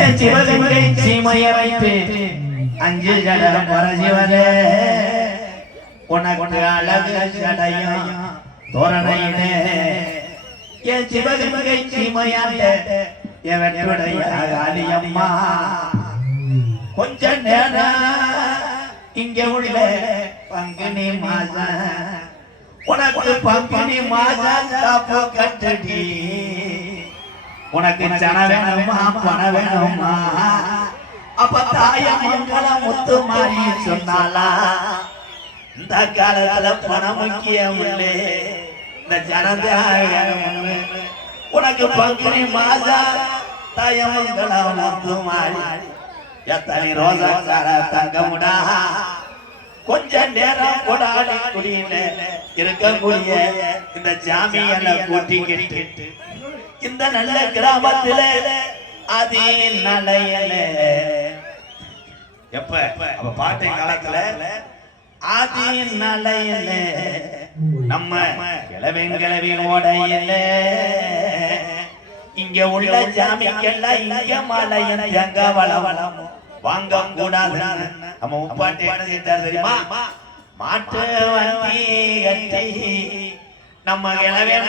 என் சிவகங்கை சீமைய வைத்து அஞ்சு ஜடம் பரசிவரே உனக்கு அழகு ஜடையும் தோரணையினே என் சிவகங்கை சீமையாண்ட என் வெற்றுடைய காளியம்மா கொஞ்ச நேரம் இங்க உள்ள பங்குனி மாசம். உனக்கு பங்குனி மாசம் காப்பு கட்டடி. உனக்கு சன வேணுமா பண வேணுமா அப்ப தாய மங்கள முத்து மாறி சொன்னாலா இந்த காலத்துல பணம் முக்கியம் இல்லே. இந்த ஜனதாக உனக்கு பங்குனி மாசம் தாய மங்கள முத்து மாறி எத்தனை ரோசா சார தங்கமுடா. கொஞ்ச நேரம் கொடாடி குடியில இருக்கக்கூடிய இந்த ஜாமியல கூட்டிக்கிட்டு இந்த நல்ல கிராமத்துல அதே நலையல எப்ப? அவ பாட்டை காலத்துல ஆதி நலையல நம்ம கிளவின் கிளவின் ஓடையில. இங்க உள்ள ஜாமிக்கெல்லாம் இங்க மலையன் எங்க வளவளம் வாங்க கூடாது நம்ம உப்பாட்டி என்ன செய்தார் தெரியுமா? மாட்டு வண்டி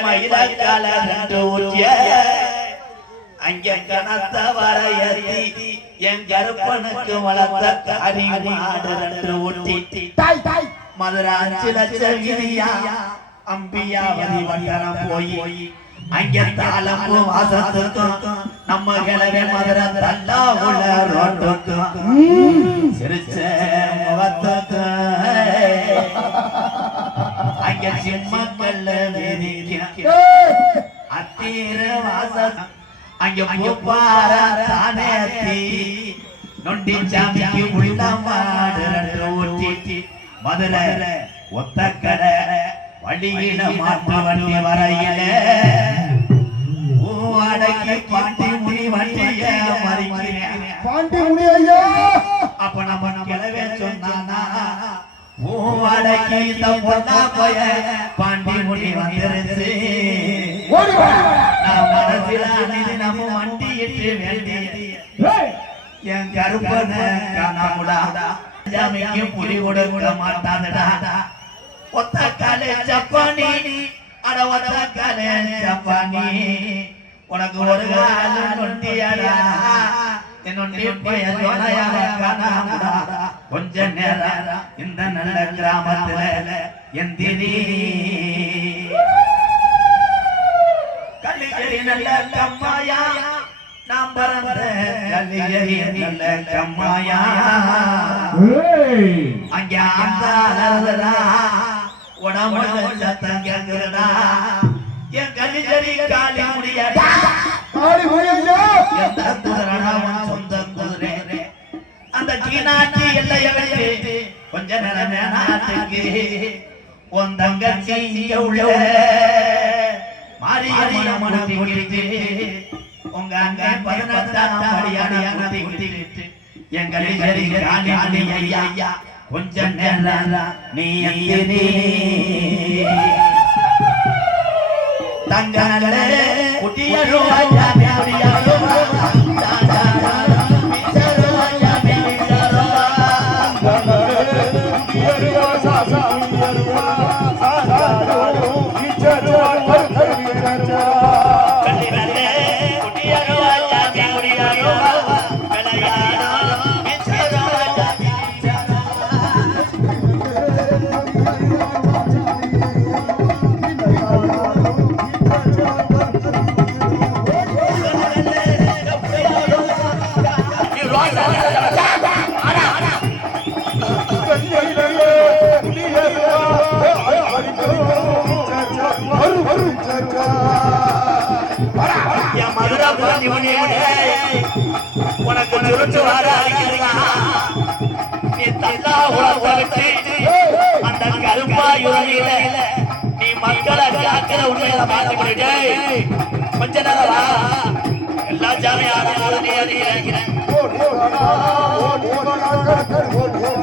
மயிலாக்கால ரெண்டு ஊற்றிய அங்க கனத்த வரையத்தி என் கருப்பனுக்கு வளர்த்த கறி மாடு ரெண்டு ஊட்டி தாய் தாய். மதுரை அஞ்சு லட்சம் விதியா அம்பியாவதி வட்டணம் போய். அங்க தாளம்பு வாசத்துக்கும் நம்ம கிளவே மதுரை தல்லா உள்ள ரோட்டுக்கும். சிரிச்ச முகத்துக்கும். அங்க சிம்மக்கல்ல அத்தி. நொண்டி சாமிக்கு உள்ள மாடு ரெண்டு ஊட்டி. மதுரை ஒத்த கடை வழியில மாட்டு வண்டி வரையில. அடக்கி வண்டிய மறிக்கிறேன். பாண்டி முனி ஐயா அப்ப நம்ம கிளவே சொன்னானா ஓ அடக்கி இந்த பொண்ணா போய பாண்டி முடி வந்துருச்சு. ஓடி வா. நான் மனசில அணிது நம்ம என் கருப்பன காணாமுடா. ஜாமிக்கு புலி கொடுக்க மாட்டாதடா. ஒத்த காலே ஜப்பானி அட ஒத்த காலே ஜப்பானி. உனக்கு ஒரு கால நொண்டியடா. காணாமுடா. கொஞ்ச நேரம் இந்த நல்ல கிராமத்துல எந்திரி கல்லிகரி நல்ல கம்மாயா. நாம் பறந்த நல்ல கம்மாயா. அங்க ஆந்தாளா உடம்பு சத்தம் கேக்குறடா என் கல்லிகரி காலி முடியாடா. முனி ஐயா எந்த குதிரடா சொந்த குதிரை? அந்த சீனாட்டி எல்லைய வைத்து கொஞ்ச நேரம் நாட்டுக்கு உன் தங்கச்சி உள்ள. மாறி மன குடித்து உங்க அங்க பதினெட்டாம் படியான குடித்து எங்களை சரி காணி காணி ஐயா. ஐயா கொஞ்ச நேரம் நீ எந்திரி தங்க நல்ல குட்டியரோ ஐயா உனக்கு சுருட்டு வர நீ தல்லா உலகத்தை அந்த கருப்பாயுரையில நீ மக்களை காக்கிற உண்மையில மாத்திக்கிட்டு கொஞ்ச நேரம் எல்லா ஜாமியான நீ அறிகிறேன் ভোট ভোট ভোট ভোট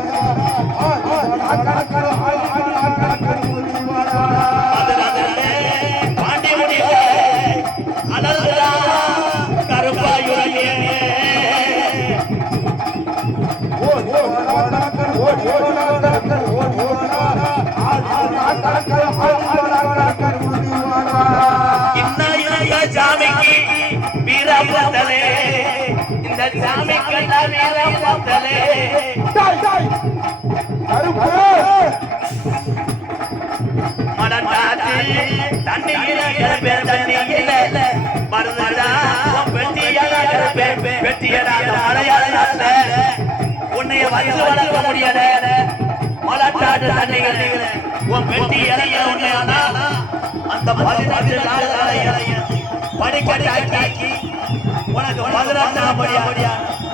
உன்னைய வந்து வளர்க்க முடியல. மலட்டாட்டு தண்ணிகள் உன் பெட்டி இறங்கிய உன்னையானா அந்த பதினெட்டு நாள் படிக்கடி ஆக்கி உனக்கு பதினெட்டாம் படியா?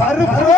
கருப்பு